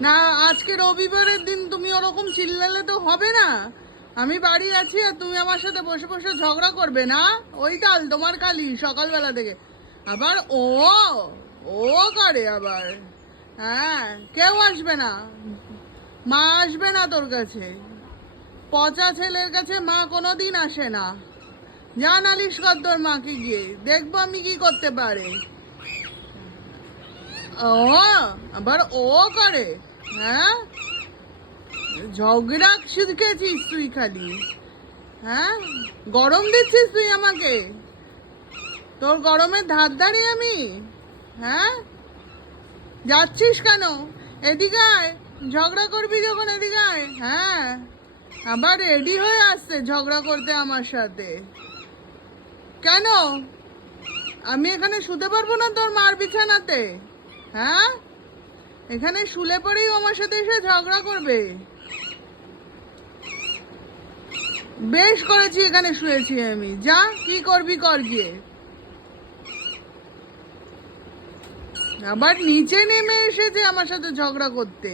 না, আজকে রবিবারের দিন তুমি ওরকম চিল্লালে তো হবে না। আমি বাড়ি আছি আর তুমি আমার সাথে বসে বসে ঝগড়া করবে না? ওই তাল তোমার কালি সকালবেলা থেকে। আবার ও ও করে আবার। হ্যাঁ কেউ আসবে না। মা আসবে না তোর কাছে। পচা ছেলের কাছে মা কোনো দিন আসে না। যা নালিশ কর তোর মাকে গিয়ে, দেখব আমি কি করতে পারে। ও, আবার ও করে। হ্যাঁ? ঝগড়া শিখেছিস তুই খালি? হ্যাঁ? গরম দিচ্ছিস তুই আমাকে? তোর গরমের ধার ধারি আমি? হ্যাঁ? যাচ্ছিস কেন? এদিকে আয়। ঝগড়া করবি যখন এদিকে হ্যাঁ? আবার রেডি হয়ে আসছে ঝগড়া করতে আমার সাথে। কেন? আমি এখানে শুতে পারব না তোর মার বিছানাতে? হ্যাঁ? এখানে শুলে পরেই আমার সাথে এসে ঝগড়া করবে। বেশ করেছি, এখানে শুয়েছি আমি। যা, কি করবি কর গিয়ে। আবার নিচে নেমে এসেছে আমার সাথে ঝগড়া করতে।